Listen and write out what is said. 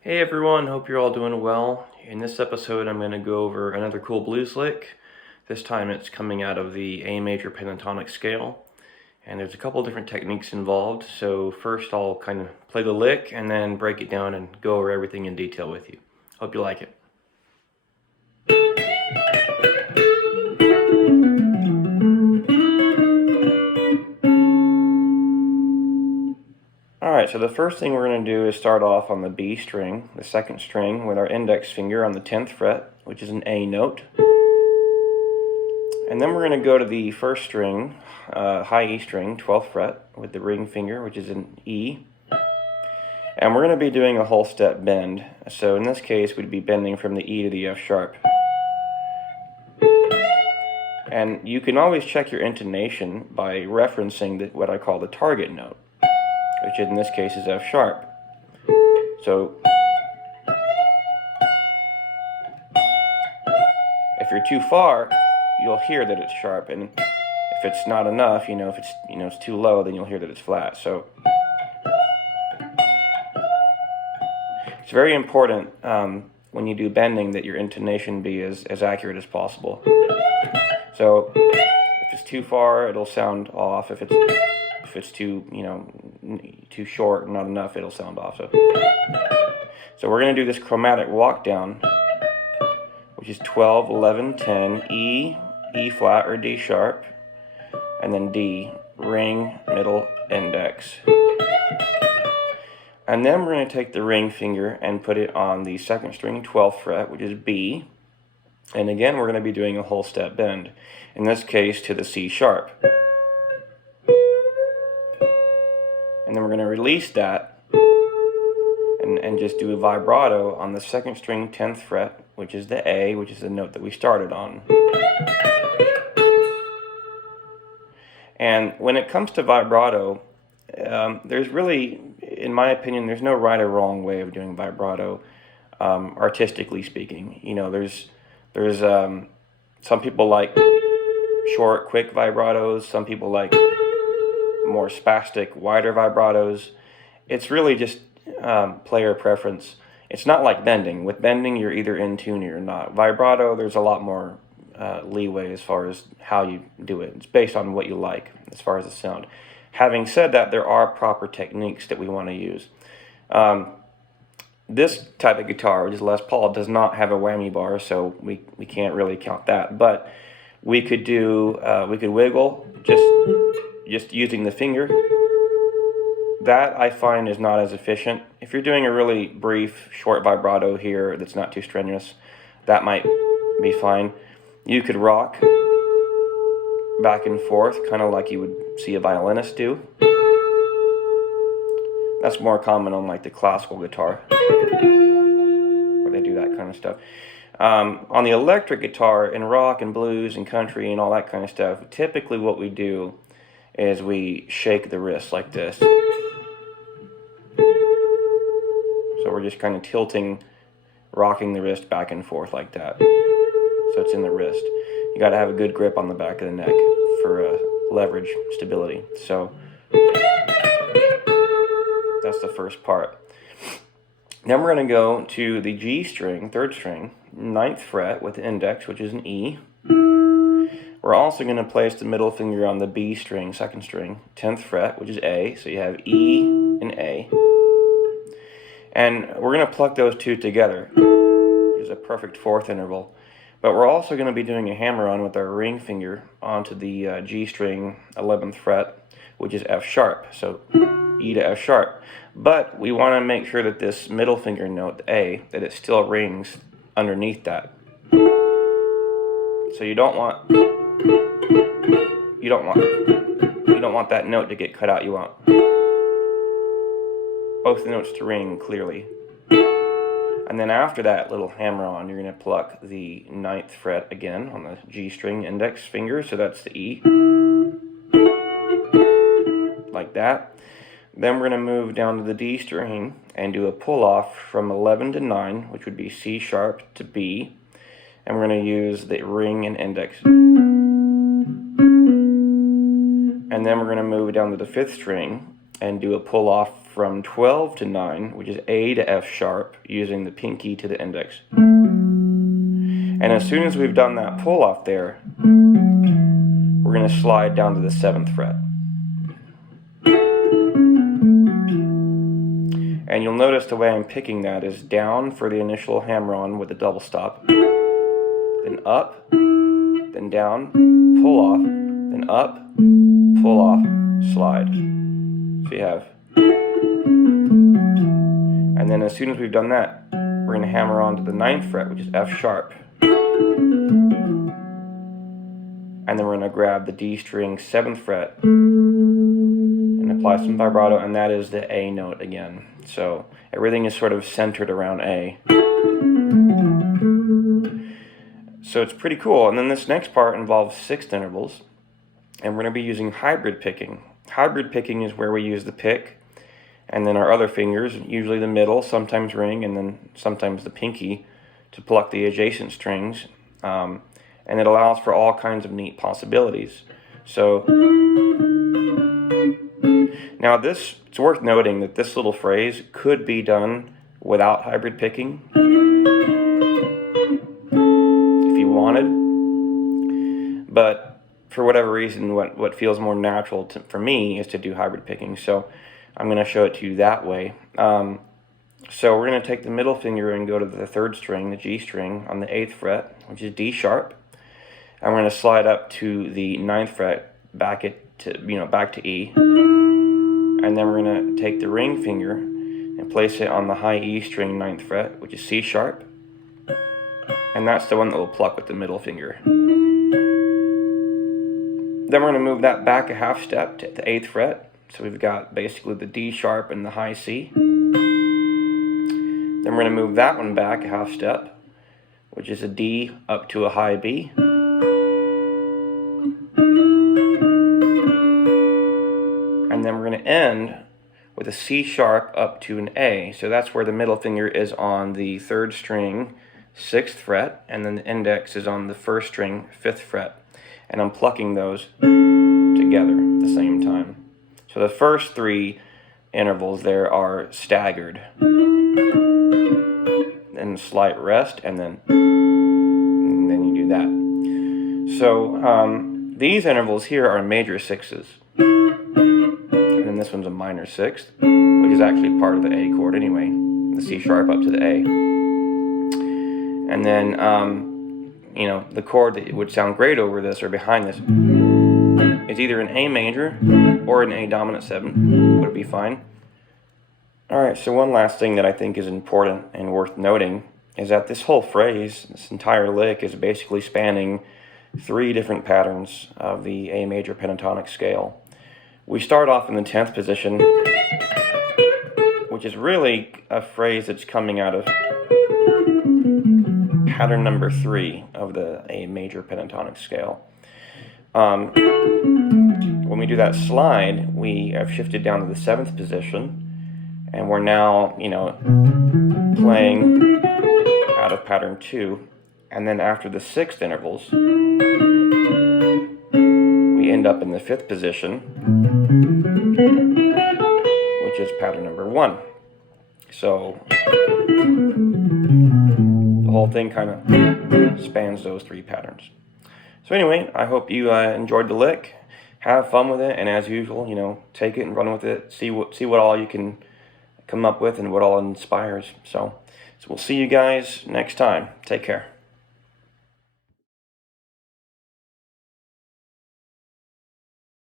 Hey everyone, hope you're all doing well. In this episode, I'm going to go over another cool blues lick. This time it's coming out of the A Major Pentatonic scale, and there's a couple different techniques involved. So first I'll kind of play the lick and then break it down and go over everything in detail with you. Hope you like it. Alright, so the first thing we're going to do is start off on the B string, the second string, with our index finger on the 10th fret, which is an A note. And then we're going to go to the first string, high E string, 12th fret, with the ring finger, which is an E. And we're going to be doing a whole step bend. So in this case, we'd be bending from the E to the F sharp. And you can always check your intonation by referencing what I call the target note, which in this case is F sharp. So if you're too far, you'll hear that it's sharp, and if it's not enough, if it's too low, then you'll hear that it's flat. So it's very important when you do bending that your intonation be as accurate as possible. So if it's too far, it'll sound off. If it's too too short, not enough, it'll sound off. So we're going to do this chromatic walk down, which is 12, 11, 10, E, E flat or D sharp, and then D, ring, middle, index. And then we're going to take the ring finger and put it on the second string, 12th fret, which is B. And again, we're going to be doing a whole step bend, in this case to the C sharp. And then we're going to release that and just do a vibrato on the second string, 10th fret, which is the A, which is the note that we started on. And when it comes to vibrato, there's really, in my opinion, there's no right or wrong way of doing vibrato, artistically speaking. There's some people like short, quick vibratos. Some people like more spastic, wider vibratos. It's really just player preference. It's not like bending. With bending, you're either in tune or you're not. Vibrato, there's a lot more leeway as far as how you do it. It's based on what you like as far as the sound. Having said that, there are proper techniques that we want to use. This type of guitar, which is Les Paul, does not have a whammy bar, so we can't really count that. But we could do we could wiggle just using the finger. That I find is not as efficient. If you're doing a really brief, short vibrato here that's not too strenuous, that might be fine. You could rock back and forth, kind of like you would see a violinist do. That's more common on like the classical guitar, where they do that kind of stuff. On the electric guitar, in rock and blues and country and all that kind of stuff, typically what we do is we shake the wrist like this. So we're just kind of tilting, rocking the wrist back and forth like that. So it's in the wrist. You got to have a good grip on the back of the neck for leverage stability. So that's the first part. Then we're going to go to the G string, third string, 9th fret with the index, which is an E. We're also going to place the middle finger on the B string, second string, 10th fret, which is A. So you have E and A. And we're going to pluck those two together, which is a perfect fourth interval. But we're also going to be doing a hammer-on with our ring finger onto the G string, 11th fret, which is F sharp. So E to F sharp. But we want to make sure that this middle finger note, the A, that it still rings underneath that. So you don't want that note to get cut out. You want both the notes to ring clearly. And then after that little hammer on, you're going to pluck the 9th fret again on the G string index finger, so that's the E. Like that. Then we're going to move down to the D string and do a pull off from 11 to 9, which would be C sharp to B. And we're going to use the ring and index. And then we're going to move down to the 5th string and do a pull off from 12 to 9, which is A to F sharp, using the pinky to the index. And as soon as we've done that pull off there, we're going to slide down to the 7th fret. And you'll notice the way I'm picking that is down for the initial hammer-on with the double stop, then up, then down, pull off, then up, pull off, slide. So you have. And then as soon as we've done that, we're going to hammer on to the 9th fret, which is F sharp. And then we're going to grab the D string 7th fret and apply some vibrato, and that is the A note again. So everything is sort of centered around A. So it's pretty cool. And then this next part involves 6th intervals, and we're going to be using hybrid picking. Hybrid picking is where we use the pick and then our other fingers, usually the middle, sometimes ring, and then sometimes the pinky, to pluck the adjacent strings. And it allows for all kinds of neat possibilities. So now it's worth noting that this little phrase could be done without hybrid picking if you wanted, but for whatever reason, what feels more natural for me is to do hybrid picking. So I'm going to show it to you that way. So we're going to take the middle finger and go to the 3rd string, the G string, on the 8th fret, which is D sharp. And we're going to slide up to the 9th fret, back to E. And then we're going to take the ring finger and place it on the high E string 9th fret, which is C sharp. And that's the one that we'll pluck with the middle finger. Then we're going to move that back a half step to the 8th fret. So we've got basically the D sharp and the high C. Then we're going to move that one back a half step, which is a D up to a high B. And then we're going to end with a C sharp up to an A. So that's where the middle finger is on the 3rd string, 6th fret, and then the index is on the 1st string, 5th fret. And I'm plucking those together at the same time. So the first 3 intervals there are staggered. Then slight rest, and then you do that. So these intervals here are major 6s. And then this one's a minor 6th, which is actually part of the A chord anyway, the C sharp up to the A. And then, the chord that would sound great over this or behind this is either an A major or an A dominant 7, would be fine. Alright, so one last thing that I think is important and worth noting is that this whole phrase, this entire lick, is basically spanning 3 different patterns of the A major pentatonic scale. We start off in the 10th position, which is really a phrase that's coming out of pattern number 3 of the A major pentatonic scale. When we do that slide, we have shifted down to the 7th position, and we're now, playing out of pattern 2. And then after the 6th intervals, we end up in the 5th position, which is pattern number 1. So the whole thing kind of spans those 3 patterns. So anyway, I hope you enjoyed the lick. Have fun with it, and as usual, take it and run with it. See what all you can come up with and what all inspires. So we'll see you guys next time. Take care.